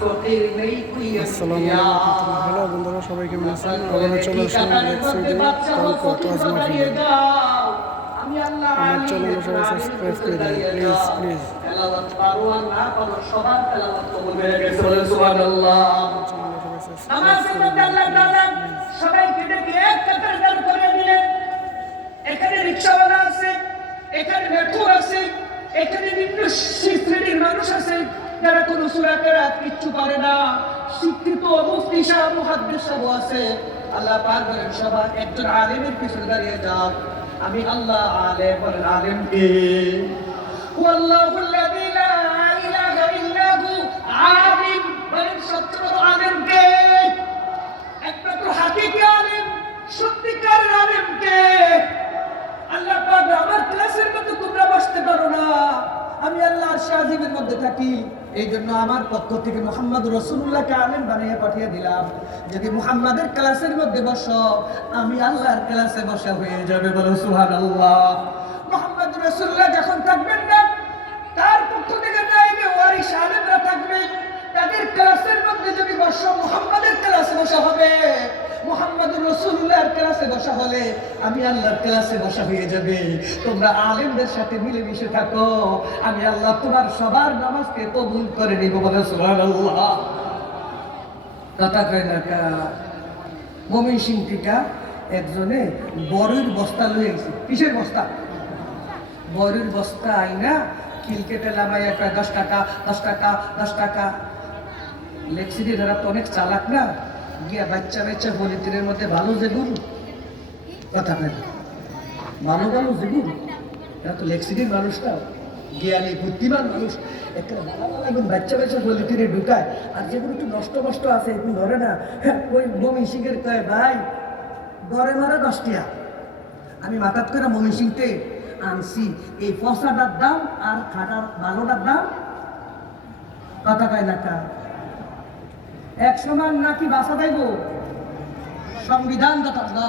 আসসালামু আলাইকুম হ্যালো বন্ধুরা সবাই কেমন আছেন? আবারও চলে আসলাম আমার চ্যানেলে সবাই সাবস্ক্রাইব করে দিন প্লিজ প্লিজ তেলাওয়াত পারো আর না পারো সবার তেলাওয়াত কবুল হয়ে গেছে বলে সুবহানাল্লাহ চ্যানেলে সবাই সাবস্ক্রাইব নামাজের মধ্যে আল্লাহ তাআলা সবাইকে ডেকে এক কাতার দাঁড় করিয়ে দিলেন এখানে রিক্সাওয়ালা আছে এখানে মেট্রো আছে এখানে নিম্ন শ্রেণির মানুষ আছে যারা কিচ্ছু না। আছে। আল্লাহ একজন পিছনে দাঁড়িয়ে আমি আল্লাহ আলেম বলেন আলেম কে আল্লাহ থাকি এই জন্য আমার পক্ষ থেকে মোহাম্মদ রসুল্লাহকে আলেম বানিয়ে পাঠিয়ে দিলাম। যদি মুহাম্মাদের ক্লাসের মধ্যে বসো, আমি আল্লাহর ক্লাসে বসা হয়ে যাবে বলো সুহান আল্লাহ মোহাম্মদ রসুল্লাহ যখন থাকবেন না, তার পক্ষ থেকে নাইবে ওয়ারিস আলেমরা থাকবেন তাদের ক্লাসের মধ্যে যদি বসো, মুহাম্মাদের ক্লাসে বসা হবে। বসা আমি বসা হয়ে যাবে। তোমরা সাথে থাকো। আমি তোমার সবার করে নিব কয় সিং টিকা একজনে বড়ির বস্তা লয়ে গেছে। কিসের বস্তা? বড়ির বস্তা আইনা কিলকেটে লামাই একটা দশ টাকা দশ টাকা দশ টাকা। লেক্সিডি ধরা তো অনেক চালাক না? গিয়া বাচ্চা বাচ্চা বলিতিরের মধ্যে ভালো যেগুন কথা কেন ভালো ভালো যেগুন এরা তো লেক্সিডির মানুষটা জ্ঞানী বুদ্ধিমান মানুষ। একটা একদম বাচ্চা বাচ্চা বলিতিরে ঢুকায় আর যেগুলো একটু নষ্ট নষ্ট আছে এখন ধরে না হ্যাঁ, ওই মমি সিংয়ের কয় ভাই ঘরে মারা দশটিয়া। আমি মাথাত করে মমি সিংতে আনছি। এই ফসাটার দাম আর খাটার ভালোটার দাম? কথা কয় না এক সমান নাকি বাসা দেব। সংবিধান দাতা আল্লাহ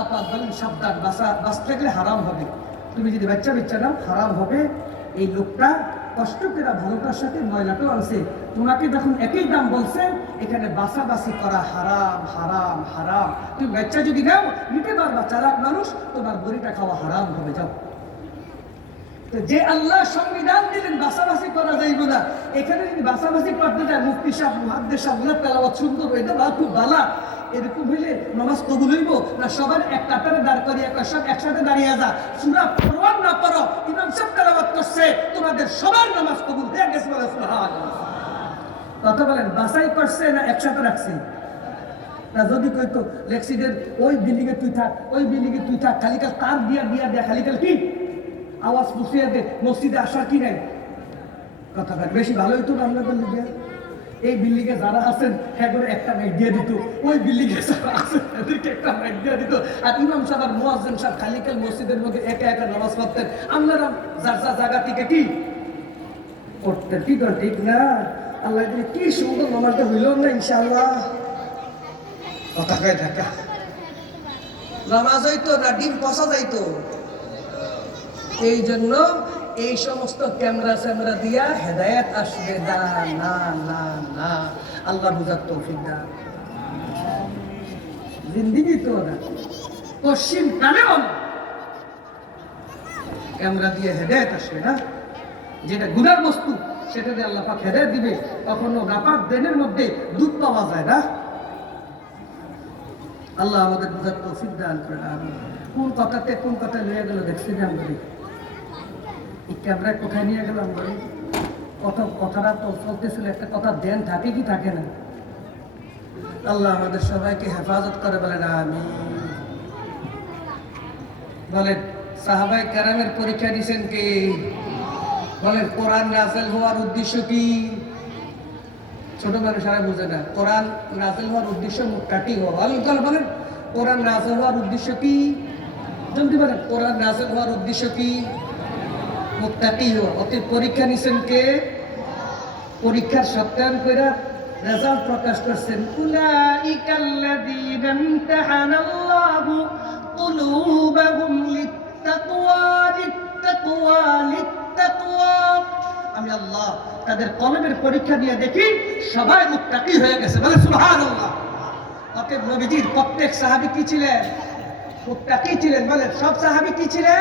সাবধান, বাসা বাঁচতে গেলে হারাম হবে। তুমি যদি বাচ্চা বাচ্চা নাও, হারাম হবে। এই লোকটা কষ্ট করে ভালোটার সাথে ময়লাটাও আনছে। তোমাকে যখন একই দাম বলছে, এখানে বাসাবাসি করা হারাম হারাম হারাম। তুমি বাচ্চা যদি নাও, নিতে পারবা, চালাক মানুষ, তোমার বড়িটা খাওয়া হারাম হবে, যাও। যে আল্লাহ সংবিধান দিলেন বাসাবাসি করা যাইব না। এখানে যদি বাসাবাসি করতে যায় বা খুব এরকম হইলে নামাজ না, সবার এক কাতারে দাঁড় করিয়ে একসাথে দাঁড়িয়ে যা। সুরা না ইমাম সব তেলাওয়াত করছে, তোমাদের সবার নামাজ কবুল হয়ে বলেন বাসাই করছে না একসাথে রাখছে? না, যদি কইতো লেক্সিডের ওই বিল্ডিং এ তুই থাক, ওই বিল্ডিং এ তুই থাক খালিকাল তার দিয়া খালিকাল কি? আওয়াজ দে, মসজিদে আসার কি নাই? কথা বলেন বেশি ভালোই তো আমরা বললি যে এই বিল্ডিং এ যারা আছেন হ্যাঁ একটা মাইক দিয়ে দিত। ওই বিল্ডিং এ যারা আছেন তাদেরকে একটা মাইক দিয়ে দিত। আর ইমাম সাহেব আর মুয়াজ্জিন সাহেব খালিকাল মসজিদের মধ্যে একা একা নামাজ পড়তেন। আপনারা যার যার জায়গা থেকে কি করতেন? কি করেন? ঠিক না? আল্লাহ কি সুন্দর নামাজটা হইল না, ইনশাআল্লাহ। কথা কয় ঢাকা নামাজ হইতো না, ডিম পচা যাইতো। এই জন্য এই সমস্ত ক্যামেরা স্যামেরা দিয়া হেদায়েত আসবে। না না না না। আল্লাহ বুঝার তৌফিক দা জিন্দিগি তো না। পশ্চিম কালেও না ক্যামেরা দিয়ে হেদায়েত আসবে না। যেটা গুনার বস্তু, সেটা দিয়ে আল্লাহ পাক হেদায়েত দিবে। কখনো নাপাক দেনের মধ্যে দুধ পাওয়া যায় না। আল্লাহ আমাদের বুঝার তৌফিক দান কোন কথাতে কোন কথা নিয়ে গেল দেখছি না আমরা এই ক্যামেরায় কোথায় নিয়ে গেলাম বলি? কথা কথাটা তো চলতেছিল, একটা কথা দেন থাকে কি থাকে না? আল্লাহ আমাদের সবাইকে হেফাজত করে বলেন আমি বলেন সাহাবাই কারামের পরীক্ষা দিয়েছেন কি? বলেন, কোরআন নাজেল হওয়ার উদ্দেশ্য কি? ছোট মানুষ আর বুঝে না, কোরআন নাজেল হওয়ার উদ্দেশ্য মুক্তাটি হওয়া অলঙ্কার বলেন, কোরআন নাজেল হওয়ার উদ্দেশ্য কি? জলদি বলেন, কোরআন নাজেল হওয়ার উদ্দেশ্য কি? মুক্তাটি হওয়া অতএব পরীক্ষা নিছেন কে? পরীক্ষার সত্যায়ন রেজাল্ট প্রকাশ করছেন। উলাইকাল্লাযীনা ইমতাহানাল্লাহু কুলুবাহুম লিত্তাকওয়া লিত্তাকওয়া লিত্তাকওয়া। আমি আল্লাহ তাদের কলমের পরীক্ষা নিয়ে দেখি সবাই মুত্তাকি হয়ে গেছে। বলে, সুবহানাল্লাহ। অতএব নবীজির প্রত্যেক সাহাবী কি ছিলেন? মুত্তাকি ছিলেন। বলে, সব সাহাবী কি ছিলেন?